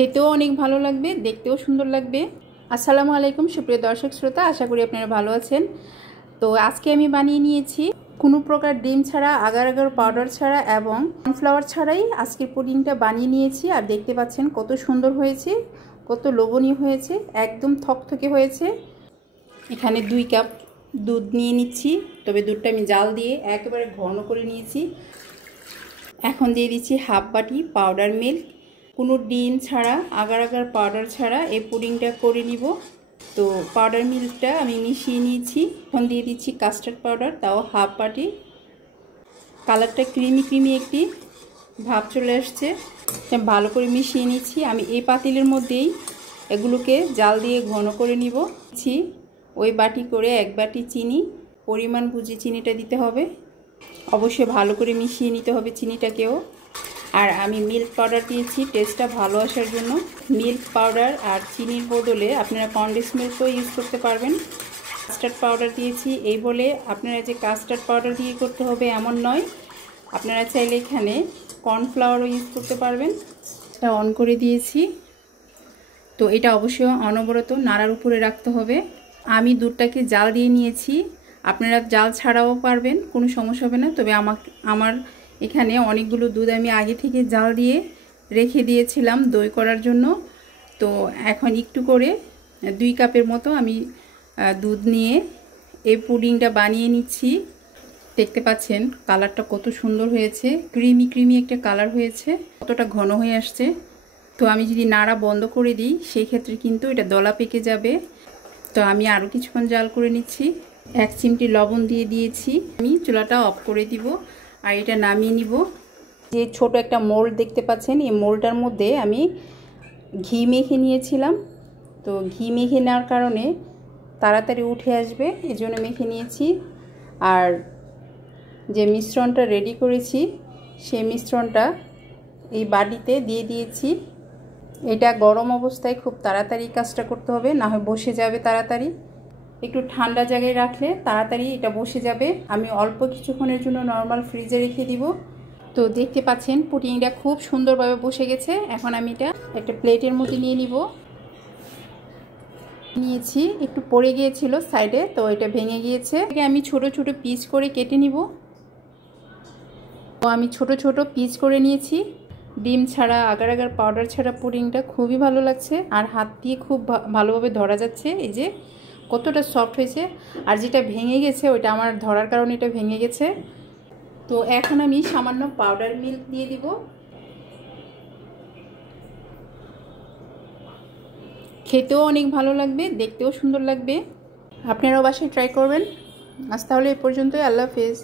খেতেও অনেক ভালো লাগবে, দেখতেও সুন্দর লাগবে। আসসালামু আলাইকুম সুপ্রিয় দর্শক শ্রোতা, আশা করি আপনারা ভালো আছেন। তো আজকে আমি বানিয়ে নিয়েছি কোনো প্রকার ডিম ছাড়া, আগার আগার পাউডার ছাড়া এবং কর্নফ্লাওয়ার ছাড়াই আজকের পুডিংটা বানিয়ে নিয়েছি। আর দেখতে পাচ্ছেন কত সুন্দর হয়েছে, কত লোভনীয় হয়েছে, একদম থকথকে হয়েছে। এখানে 2 কাপ দুধ নিয়ে নিচ্ছি, তবে দুধটা আমি জাল দিয়ে একেবারে ঘন করে নিয়েছি। এখন দিয়ে দিচ্ছি হাফ বাটি পাউডার মিল্ক। কোনো ডিম ছাড়া, আগার আগার পাউডার ছাড়া এই পুডিংটা করে নিব। তো পাউডার মিল্কটা আমি মিশিয়ে নিয়েছি। এখন দিয়ে দিচ্ছি কাস্টার্ড পাউডার, তাও হাফ বাটি। কালারটা ক্রিমি ক্রিমি একটি ভাব চলে আসছে, ভালো করে মিশিয়ে নিচ্ছি। আমি এই পাতিলের মধ্যেই এগুলোকে জাল দিয়ে ঘন করে নিব। ওই বাটি করে 1 বাটি চিনি, পরিমাণ বুঝে চিনিটা দিতে হবে। অবশ্যই ভালো করে মিশিয়ে নিতে হবে চিনিটাকেও। আর আমি মিল্ক পাউডার দিয়েছি টেস্টটা ভালো আসার জন্য। মিল্ক পাউডার আর চিনির বদলে আপনারা কনডেন্স মিল্কও ইউজ করতে পারবেন। কাস্টার্ড পাউডার দিয়েছি এই বলে আপনারা যে কাস্টার্ড পাউডার দিয়ে করতে হবে এমন নয়, আপনারা চাইলে এখানে কর্নফ্লাওয়ারও ইউজ করতে পারবেন। এটা অন করে দিয়েছি। তো এটা অবশ্যই অনবরত নাড়ার উপরে রাখতে হবে। আমি দুধটাকে জাল দিয়ে নিয়েছি, আপনারা জাল ছাড়াও পারবেন, কোনো সমস্যা হবে না। তবে আমার এখানে অনেকগুলো দুধ আমি আগে থেকে জাল দিয়ে রেখে দিয়েছিলাম দই করার জন্য। তো এখন একটু করে 2 কাপের মতো আমি দুধ নিয়ে এই পুডিংটা বানিয়ে নিচ্ছি। দেখতে পাচ্ছেন কালারটা কত সুন্দর হয়েছে, ক্রিমি ক্রিমি একটা কালার হয়েছে, কতটা ঘন হয়ে আসছে। তো আমি যদি নাড়া বন্ধ করে দিই সেই ক্ষেত্রে কিন্তু এটা দলা পেকে যাবে। তো আমি আরও কিছুক্ষণ জাল করে নিচ্ছি। 1 চিমটি লবণ দিয়ে দিয়েছি। আমি চুলাটা অফ করে দিব আর এটা নামিয়ে নিব। যে ছোট একটা মোল্ড দেখতে পাচ্ছেন, এই মোল্ডটার মধ্যে আমি ঘি মেখে নিয়েছিলাম। তো ঘি মেখে নেওয়ার কারণে তাড়াতাড়ি উঠে আসবে, এজন্য মেখে নিয়েছি। আর যে মিশ্রণটা রেডি করেছি সেই মিশ্রণটা এই বাটিতে দিয়ে দিয়েছি। এটা গরম অবস্থায় খুব তাড়াতাড়ি কাজটা করতে হবে, না হয় বসে যাবে তাড়াতাড়ি। একটু ঠান্ডা জায়গায় রাখলে তাড়াতাড়ি এটা বসে যাবে। আমি অল্প কিছুক্ষণের জন্য নর্মাল ফ্রিজে রেখে দিব। তো দেখতে পাচ্ছেন পুডিংটা খুব সুন্দরভাবে বসে গেছে। এখন আমি এটা একটা প্লেটের মধ্যে নিয়ে নিব। নিয়েছি, একটু পড়ে গিয়েছিল সাইডে, তো এটা ভেঙে গিয়েছে। আমি ছোট ছোট পিস করে কেটে নিব। তো আমি ছোট ছোট পিস করে নিয়েছি। ডিম ছাড়া, আগার আগার পাউডার ছাড়া পুডিংটা খুবই ভালো লাগছে, আর হাত দিয়ে খুব ভালোভাবে ধরা যাচ্ছে। এই যে কতটা সফট হয়েছে। আর যেটা ভেঙে গেছে ওইটা আমার ধরার কারণে এটা ভেঙে গেছে। তো এখন আমি সামান্য পাউডার মিল্ক দিয়ে দিব। খেতেও অনেক ভালো লাগবে, দেখতেও সুন্দর লাগবে। আপনারাও বাসায় ট্রাই করবেন। আজ তাহলে এই পর্যন্তই। আল্লাহ হাফেজ।